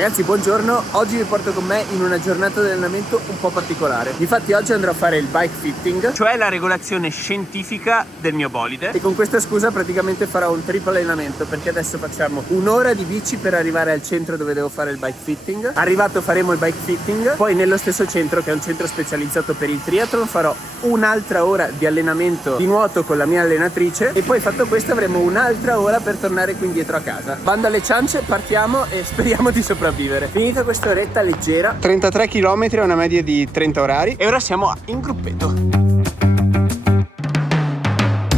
Ragazzi, buongiorno, oggi vi porto con me in una giornata di allenamento un po' particolare. Infatti oggi andrò a fare il bike fitting, cioè la regolazione scientifica del mio bolide, e con questa scusa praticamente farò un triplo allenamento, perché adesso facciamo un'ora di bici per arrivare al centro dove devo fare il bike fitting. Arrivato faremo il bike fitting, poi nello stesso centro, che è un centro specializzato per il triathlon, farò un'altra ora di allenamento di nuoto con la mia allenatrice e poi fatto questo avremo un'altra ora per tornare qui indietro a casa. Bando alle ciance, partiamo e speriamo di sopravvivere. Finita questa oretta leggera, 33 km a una media di 30 orari e ora siamo in gruppetto.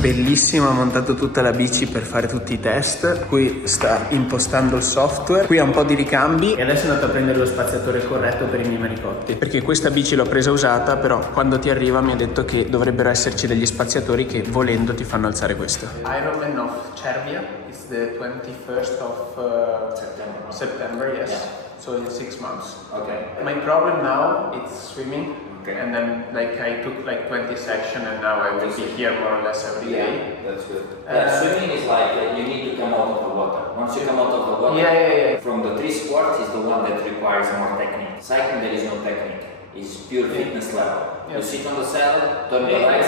Bellissimo, ha montato tutta la bici per fare tutti i test. Qui sta impostando il software, qui ha un po' di ricambi e adesso è andato a prendere lo spaziatore corretto per i miei manicotti, perché questa bici l'ho presa usata, però quando ti arriva mi ha detto che dovrebbero esserci degli spaziatori che volendo ti fanno alzare questo. Ironman of Cervia, it's the 21st of September, yes. Yeah. So in 6 months. Okay. My problem now is swimming. Okay. And then I took 20 sections and now I will be here more or less every day. That's good. Swimming is like you need to come out of the water. Once you come out of the water, from the 3 sports is the one that requires more technique. Cycling, there is no technique. It's pure fitness level. Yeah. You sit on the saddle, turn your legs,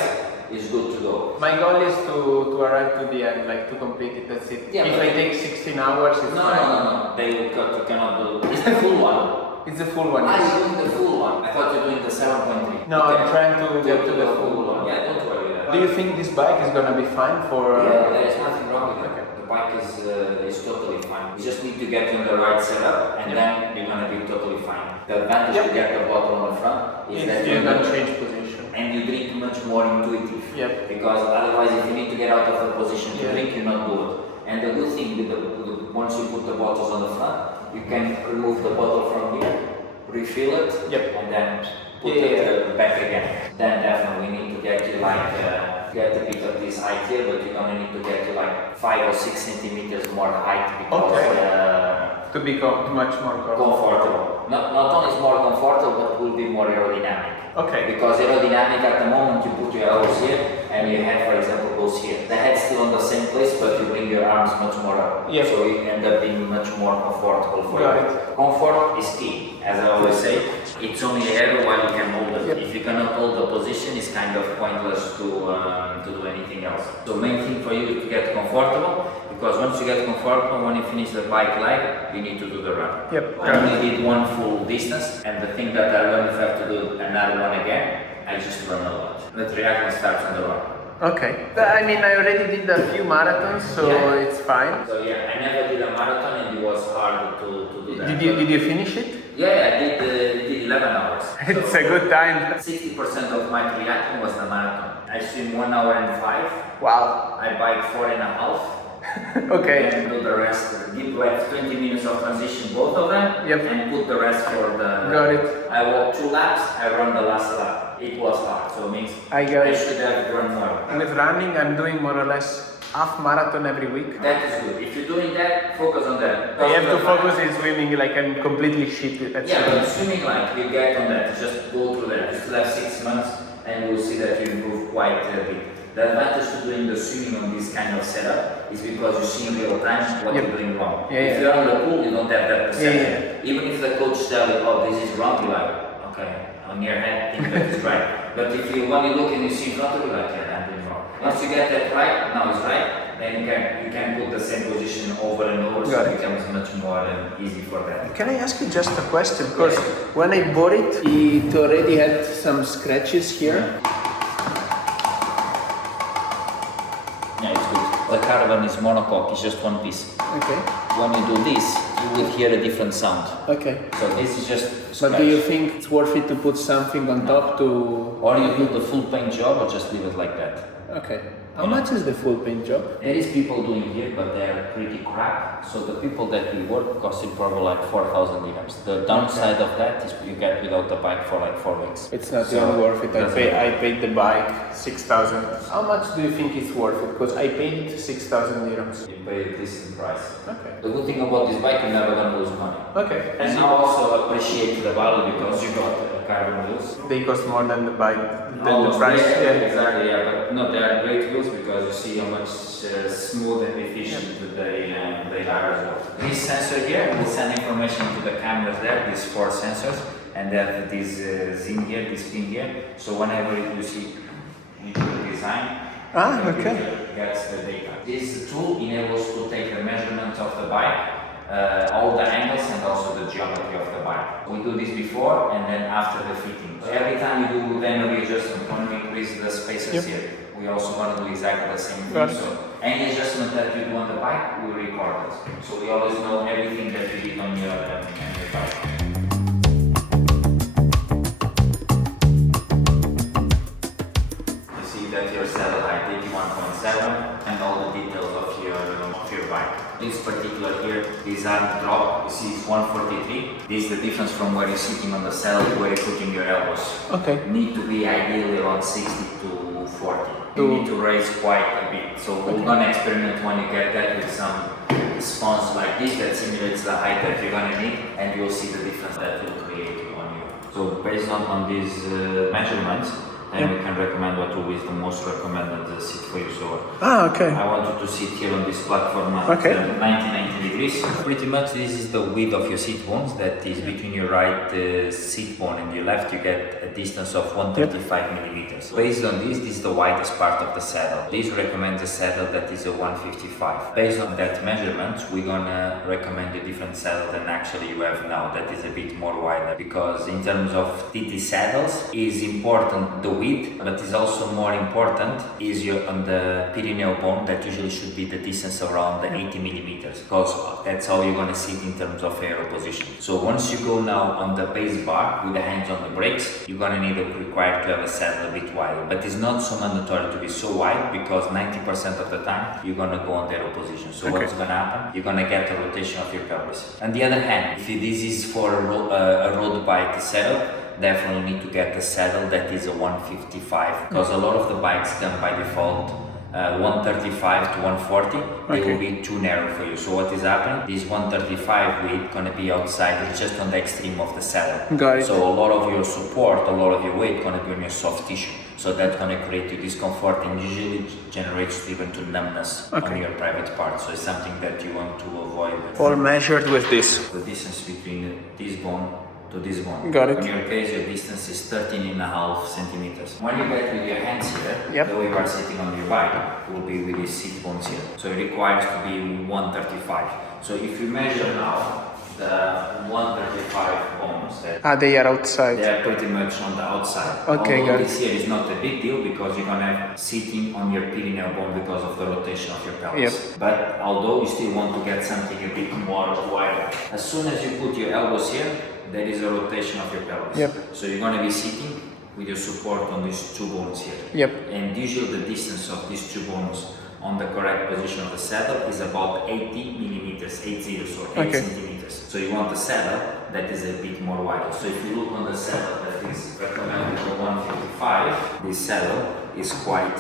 it's good to go. My goal is to arrive to the end, to complete it, that's it. Yeah, if I take 16 hours, it's fine. No. They will cut, you cannot do. It's the full one. It's the full one. You're doing the full one. I thought you're doing the 7.3. No, I'm trying to get to the full one. Yeah, don't worry. Do you think this bike is gonna be fine for... Yeah, there is nothing wrong with it. The bike is totally fine. You just need to get in the right setup and then you're gonna be totally fine. The advantage to get the bottle on the front is that you're gonna change position. And you drink much more intuitive. Yep. Because otherwise if you need to get out of the position to drink, you not do it. And the good thing with once you put the bottles on the front, you can remove the bottle from here, refill it, and then put it back again. Then definitely we need to get you get a bit of this height here, but you're gonna need to get you 5 or 6 centimeters more height because to become much more comfortable. Not only is more comfortable, but will be more aerodynamic. Okay. Because aerodynamic at the moment you put your elbows here and your head, for example, goes here. The head's still in the same place, but you bring your arms much more up. Yep. So you end up being much more comfortable for Got you. it. Comfort is key. As I always say, it's only air while you can hold it. Yep. If you cannot hold the position, it's kind of pointless to do anything else. So main thing for you is to get comfortable, because once you get comfortable, when you finish the bike leg, you need to do the run. Yep. I only did one full distance, and the thing that I learned, if I have to do another one again, I just run a lot. The triathlon starts on the run. Okay. I mean, I already did a few marathons, so it's fine. So I never did a marathon, and it was hard to do that. Did you finish it? Yeah, I did 11 hours. It's a good time. 60% of my triathlon was the marathon. I swim 1 hour and 5. Wow. I bike 4.5. Okay. And do the rest. Did 20 minutes of transition, both of them. Yep. And put the rest for the. Got it. I walked 2 laps. I run the last lap. It was hard, so it means I got it. should have run more. With running, I'm doing more or less half marathon every week. That is good. If you're doing that, focus on that. I have to focus in swimming, I'm completely shit at Yeah, swimming. but swimming, you get on that. Just go through that. You still have 6 months, and you'll see that you improve quite a bit. The advantage to doing the swimming on this kind of setup is because you see in real time what you're doing wrong. If you're on the pool, you don't have that perception. Even if the coach tells you, oh, this is wrong, you're like, okay, on your head, think that is right. But if you when you look and you see in front of you, I'm doing wrong. Once you get that right, now it's right, then you can put the same position over and over, so it becomes much more easy for that. Can I ask you just a question? Because when I bought it, it already had some scratches here. Yeah, it's good. The caravan is monocoque, it's just one piece. Okay. When you do this, you will hear a different sound. Okay. So this is just scratch. But do you think it's worth it to put something on top to... Or you do the full paint job or just leave it like that. Okay. How much is the full paint job? There is people doing here, but they're pretty crap. So the people that we work cost it probably 4,000 dirhams. The downside of that is you get without the bike for 4 weeks. It's not even worth it. I paid the bike 6,000. How much do you think it's worth it? Because I paid 6,000 dirhams. You pay a decent price. Okay. The good thing about this bike, you're never gonna lose money. Okay. And you also appreciate the value because you got carbon wheels. They cost more than the bike, than the price. Yeah, exactly. Yeah, but no, they are great wheels because you see how much smooth and efficient they are as well. This sensor here will send information to the cameras there, these 4 sensors, and they have this zin here, this pin here. So whenever you see into the design, gets the data. This tool enables to take a measurement of the bike, all the angles and also the geometry of the bike. We do this before and then after the fitting. So every time you do then a readjustment, when we increase the spaces here, we also want to do exactly the same thing. So any adjustment that you do on the bike, we record it. So we always know everything that you did on your bike. That your saddle height 81.7 and all the details of your bike. This particular here, this arm drop, you see it's 143. This is the difference from where you're sitting on the saddle to where you're putting your elbows. Okay. Need to be ideally around 60 to 40. You need to raise quite a bit. So we're gonna experiment when you get that with some sponge like this that simulates the height that you're gonna need, and you'll see the difference that will create on you. So based on these measurements, and we can recommend what is the most recommended seat for you. So I wanted to sit here on this platform at 90 degrees. Pretty much this is the width of your seat bones, that is between your right seat bone and your left. You get a distance of 135 millimeters. Based on this is the widest part of the saddle. This recommends a saddle that is a 155. Based on that measurement, we're gonna recommend a different saddle than actually you have now, that is a bit more wider, because in terms of TT saddles is important the width, but is also more important is on the perineal bone, that usually should be the distance around the 80 millimeters, because that's how you're going to sit in terms of aero position. So once you go now on the base bar with the hands on the brakes, you're going to need required to have a saddle a bit wider, but it's not so mandatory to be so wide, because 90% of the time you're going to go on the aero position. So what's going to happen? You're going to get a rotation of your pelvis. On the other hand, if this is for a road bike setup, definitely need to get a saddle that is a 155, because a lot of the bikes come by default 135 to 140. They will be too narrow for you. So what is happening? This 135 weight gonna be outside, it's just on the extreme of the saddle. Got it. So a lot of your support, a lot of your weight gonna be on your soft tissue. So that's gonna create you discomfort and usually generates even to numbness on your private part. So it's something that you want to avoid. All measured with this. The distance between this bone to this bone. Got it. In your case, your distance is 13.5 centimeters. When you get with your hands here, the way you are sitting on your bike will be with these seat bones here. So it requires to be 135. So if you measure now the 135 bones, they are outside. They are pretty much on the outside. Okay, although got it. this here is not a big deal, because you're gonna have sitting on your perineal bone because of the rotation of your pelvis. But although you still want to get something a bit more wider, as soon as you put your elbows here, there is a rotation of your pelvis. So you're going to be sitting with your support on these two bones here. And usually the distance of these two bones on the correct position of the saddle is about 80 millimeters, 80, so 8 centimeters. So you want a saddle that is a bit more wider. So if you look on the saddle that is recommended for 155, this saddle is quite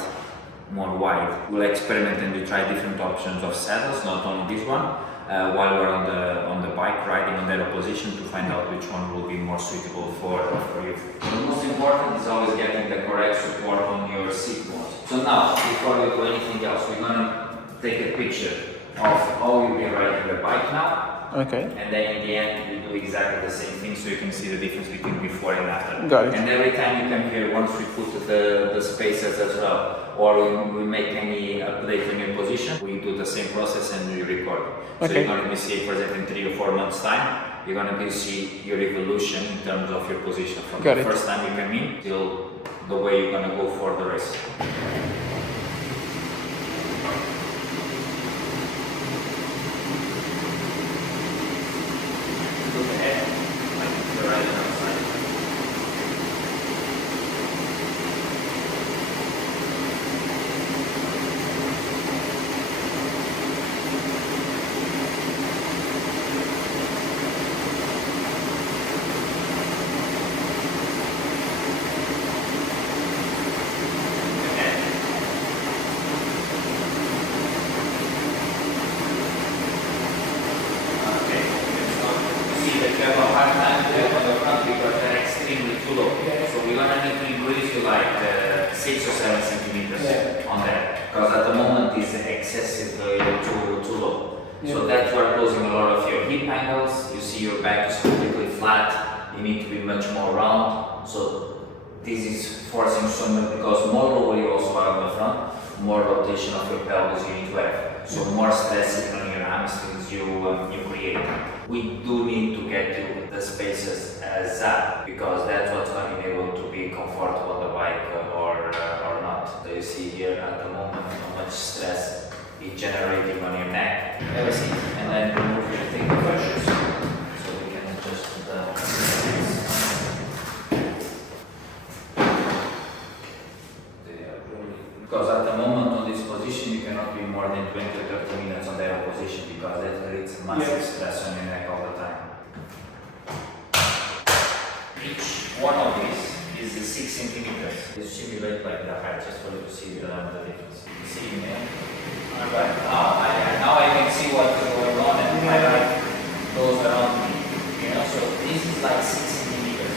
more wide. We'll experiment and we try different options of saddles, not only this one. While we're on the bike riding on that position, to find out which one will be more suitable for you. The most important is always getting the correct support on your seat bones. So now, before we do anything else, we're gonna take a picture of how you'll be riding the bike now. And then in the end, we do exactly the same thing, so you can see the difference between before and after. Got it. And every time you come here, once we put the spacers as well, or we make any update in your position, we do the same process and we record. So you're going to be seeing, for example, in 3 or 4 months time, you're going to be see your evolution in terms of your position from the first time you come in till the way you're going to go for the race. Look ahead, like the right hand side. 6 or 7 centimeters on that, because at the moment it's excessively too low. So that you are losing a lot of your hip angles, you see your back is completely flat, you need to be much more round. So this is forcing so much, because more lower you also are on the front, more rotation of your pelvis you need to have. So more stress on your hamstrings you create. We do need to get to the spaces as that, because that's what's going to be able to be comfortable on the bike or not. So you see here at the moment how much stress is generating on your neck. Have a seat, and then remove your thing pressures. So we can adjust the because at the moment on this position you cannot be more than 20 or 30 minutes on that position, because that creates massive stress on your neck all the time. Each one of these is 6 centimeters. You simulate like the height just for you to see the difference. You see here? Alright, now I can see what's going on and my light goes around me. You know, so this is like 6 centimeters.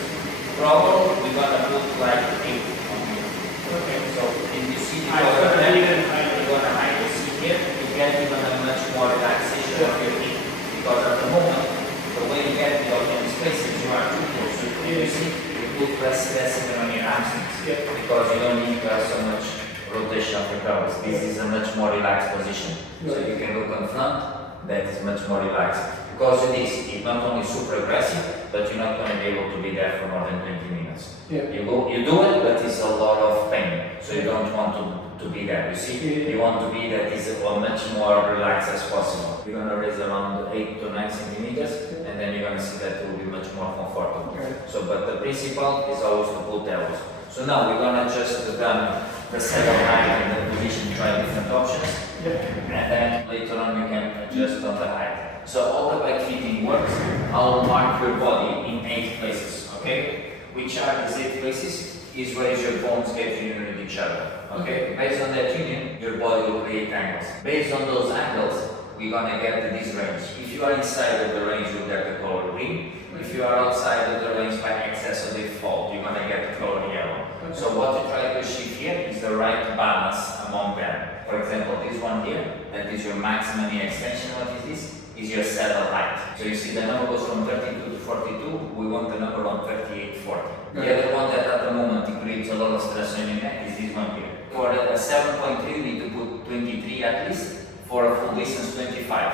Probably we're gonna put like 8 on here. Okay, so if you see the other hand, you're gonna hide. You see here, you get even a much more relaxation of your hip. Because at the moment, the way you get the open spaces, you are too close. So you see, you put less even on your hamstrings. Because you don't need to have so much rotation of your pelvis. This is a much more relaxed position. So you can look on front, that is much more relaxed. Because it is, it's not only super aggressive, but you're not going to be able to be there for more than 20 minutes. You do it, but it's a lot of pain. So you don't want to be there. You see, you want to be that is much more relaxed as possible. You're going to raise around 8 to 9 centimeters, and then you're going to see that it will be much more comfortable. So, but the principle is always to pull elbows. So now we're going to adjust the saddle height and the position, try different options, and then later on you can adjust on the height. So all the bike fitting works. I'll mark your body in 8 places, okay? Which are these 8 places? Is where your bones get union with each other, okay? Based on that union, your body will create angles. Based on those angles, we're gonna get this range. If you are inside of the range, you'll get the color green. If you are outside of the range by excess of default, you're gonna get the color yellow. So what you try to achieve here is the right balance among them. For example, this one here, that is your maximum knee extension. What is this? Is your saddle height. So you see the number goes from 32 to 42, we want the number on 38, 40. The other one that at the moment creates a lot of stress on your neck is this one here. For a 7.3 you need to put 23 at least, for a full distance 25.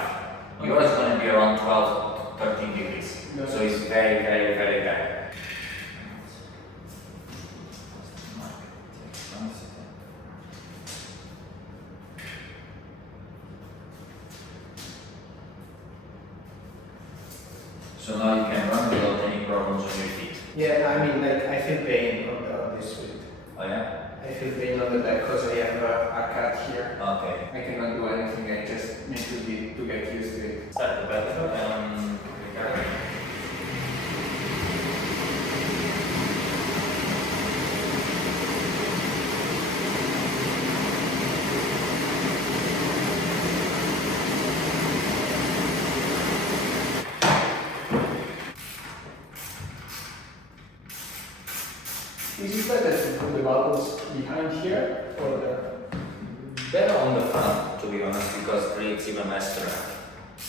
Yours is going to be around 12 to 13 degrees. So it's very, very, very bad. So now you can run without any problems on your feet. Yeah, I mean, like, I feel pain on this foot. Oh yeah? I feel pain on the back because I have a cut here. Okay. I cannot do anything, I just need to get used to it. Start the battle. Is it better to put the buckles behind here or the... Better on the front, to be honest, because it creates even less stress.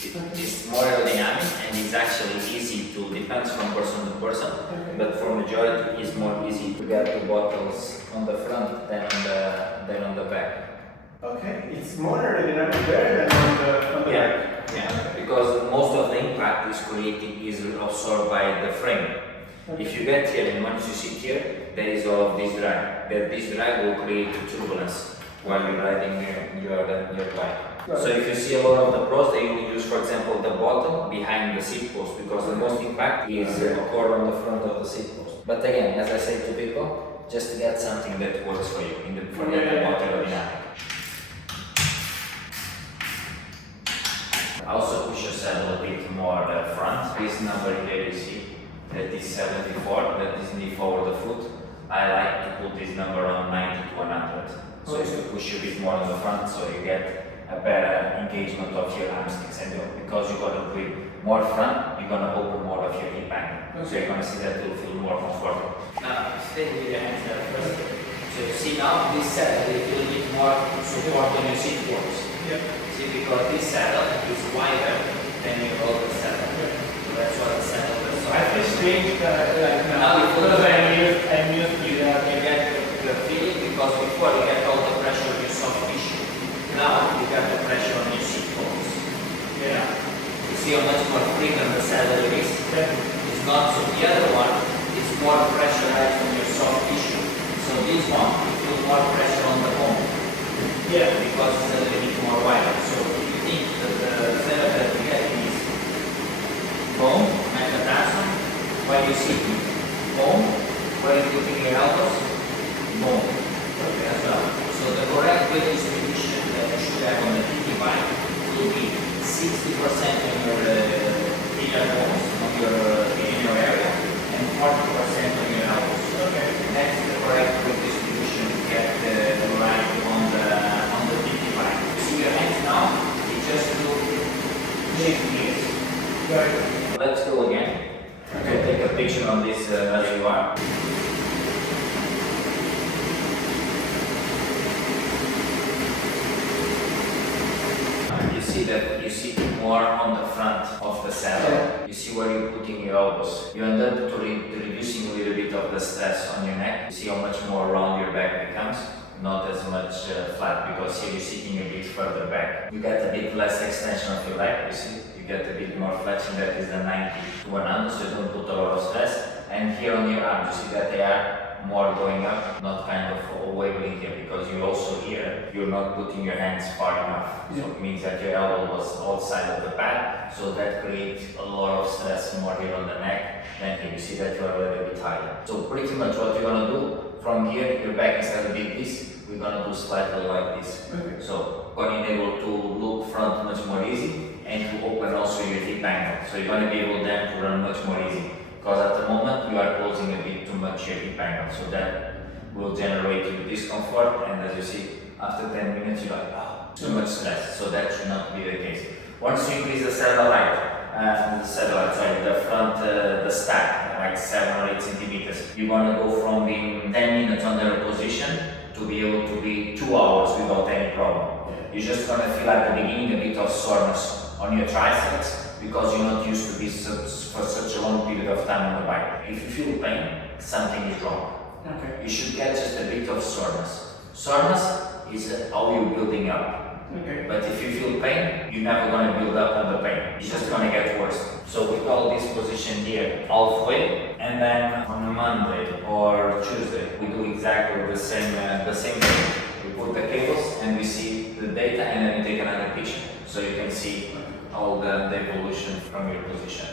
It's more aerodynamic and it's actually easy to, depends from person to person, but for majority it's more easy to get the buckles on the front than on the back. Okay, it's more aerodynamic there than on the back. Yeah, because most of the impact is absorbed by the frame. If you get here and once you sit here, there is all of this drag. This drag will create turbulence while you're riding your bike. Right. So if you see a lot of the pros, they will use, for example, the bottom behind the seat post, because the most impact is occur on the front of the seat post. But again, as I say to people, just to get something that works for you, forget about aerodynamic. Also push your saddle a bit more front. This number here you see, that is 74, that is knee forward the foot. I like to put this number on 90 to 100. So it's to push a bit more on the front so you get a better engagement of your hamstrings. And because you're going to be more front, you're going to open more of your hip angle. So you're going to see that you'll feel more comfortable. Now, stay with your hands there first. So you see now this saddle is a little bit more support on your seat bones. See, because this saddle is wider than your older saddle. So that's why the saddle is so. I feel strange like now you put I'm used to that. you get the feeling because before you get all the pressure on your soft tissue. Now you got the pressure on your seat bones. Yeah. You see how much more frequent the saddle is? It's not so the other one is more pressurized on your soft tissue. So this one you feel more pressure on the bone. Yeah. Because it's a little bit more wider. So if you think that the saddle that we get is bone, metatarsal, while you're sitting, bone, while you're putting your elbows, bone. Okay, as well. So the correct weight distribution that you should have on the PT bike will be 60% on your tibial bones, on your inner area, and 40% on your elbows. Okay. That's the correct weight distribution to get the right on the PT bike. See your hands now, you just do shift gears. Right. Let's go again. Okay, take a picture on this as you are. You see that you sit more on the front of the saddle. You see where you're putting your elbows. You end up to reducing a little bit of the stress on your neck. You see how much more round your back becomes. Not as much flat because here you're sitting a bit further back. You get a bit less extension of your leg, you see. You get a bit more flexion, that is the 90 to 100, so you don't put a lot of stress. And here on your arms, you see that they are more going up, not kind of wavering here, because you also here, you're not putting your hands far enough. So it means that your elbow was outside of the pad, so that creates a lot of stress more here on the neck. Then here you see that you're a little bit higher. So pretty much what you're gonna do, from here, your back instead of being this, we're gonna do slightly like this. Okay. So going able to look front much more easy, and to open also your hip angle. So you're going to be able then to run much more easy. Because at the moment you are closing a bit too much your hip angle. So that will generate you discomfort, and as you see, after 10 minutes you're like, oh, too much stress. So that should not be the case. Once you increase the saddle height, the front, the stack, like 7 or 8 centimeters, you're going to go from being 10 minutes under a position to be able to be 2 hours without any problem. You're just going to feel at the beginning a bit of soreness on your triceps because you're not used to be for such a long period of time on the bike. If you feel pain, something is wrong. Okay. You should get just a bit of soreness. Soreness is how you're building up. Okay. But if you feel pain, you're never going to build up on the pain. It's just going to get worse. So we call this position here halfway, and then on Monday or Tuesday we do exactly the same thing. We put the cables and we see the data, and then we take another picture so you can see all the evolution from your position.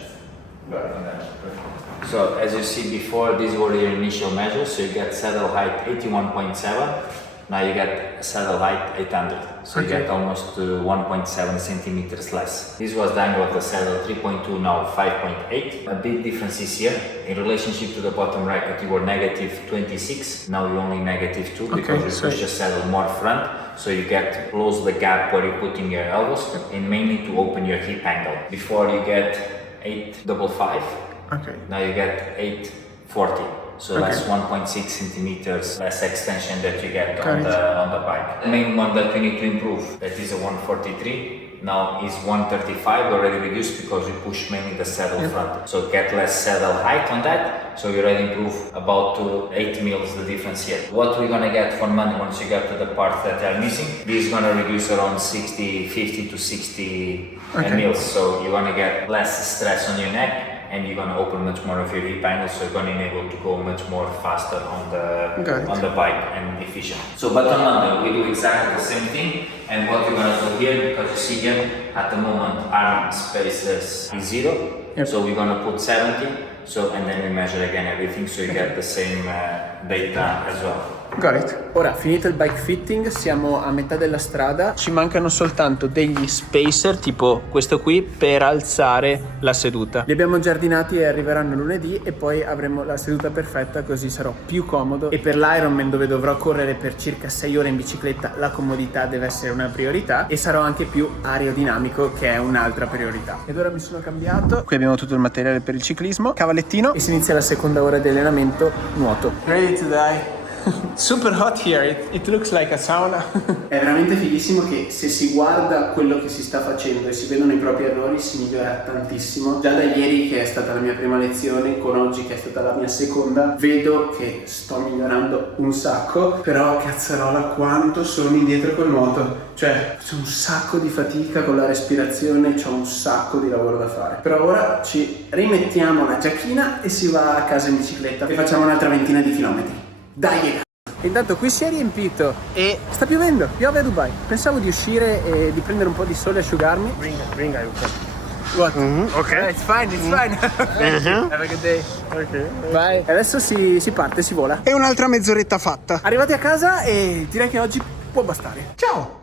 So as you see before, these were your initial measures. So you get saddle height 81.7. Now you get saddle height 800. So you get almost 1.7 centimeters less. This was the angle of the saddle 3.2, now 5.8. A big difference is here. In relationship to the bottom bracket, you were negative 26. Now you're only negative 2 because you push the saddle more front. So you get to close the gap where you're putting your elbows and mainly to open your hip angle. Before you get 855. Okay. Now you get 840. So that's 1.6 centimeters less extension that you get on the bike. The main one that we need to improve, that is a 143, now is 135, already reduced because we push mainly the saddle front. So get less saddle height on that, so you already improve about 8 mils the difference here. What we're gonna get for money once you get to the parts that are missing, this is gonna reduce around 50 to 60 mils, so you're gonna get less stress on your neck, and you're gonna open much more of your hip angle, so you're gonna be able to go much more faster on the bike and efficient. So, but on Monday we do exactly the same thing, and what you're gonna do here, because you see here at the moment arm space is 0, so we're gonna put 70. So, and then we measure again everything, so you get the same data as well. Got it. Ora, finito il bike fitting, siamo a metà della strada. Ci mancano soltanto degli spacer, tipo questo qui, per alzare la seduta. Li abbiamo giardinati e arriveranno lunedì, e poi avremo la seduta perfetta, così sarò più comodo. E per l'Ironman, dove dovrò correre per circa 6 ore in bicicletta, la comodità deve essere una priorità, e sarò anche più aerodinamico, che è un'altra priorità. Ed ora mi sono cambiato. Qui abbiamo tutto il materiale per il ciclismo, cavallettino, e si inizia la seconda ora di allenamento, nuoto. Ready to die. Super hot here, it looks like a sauna. È veramente fighissimo che se si guarda quello che si sta facendo e si vedono i propri errori si migliora tantissimo. Già da ieri, che è stata la mia prima lezione, con oggi che è stata la mia seconda, vedo che sto migliorando un sacco. Però cazzarola quanto sono indietro col nuoto. Cioè c'è un sacco di fatica con la respirazione, c'è un sacco di lavoro da fare. Però ora ci rimettiamo la giacchina e si va a casa in bicicletta e facciamo un'altra ventina di chilometri. Dai! Intanto qui si è riempito e sta piovendo, piove a Dubai. Pensavo di uscire e di prendere un po' di sole e asciugarmi. Bring okay. What? Okay. It's fine, it's fine. Have a good day. Okay. Bye. Adesso si parte, si vola. E un'altra mezz'oretta fatta. Arrivati a casa e direi che oggi può bastare. Ciao!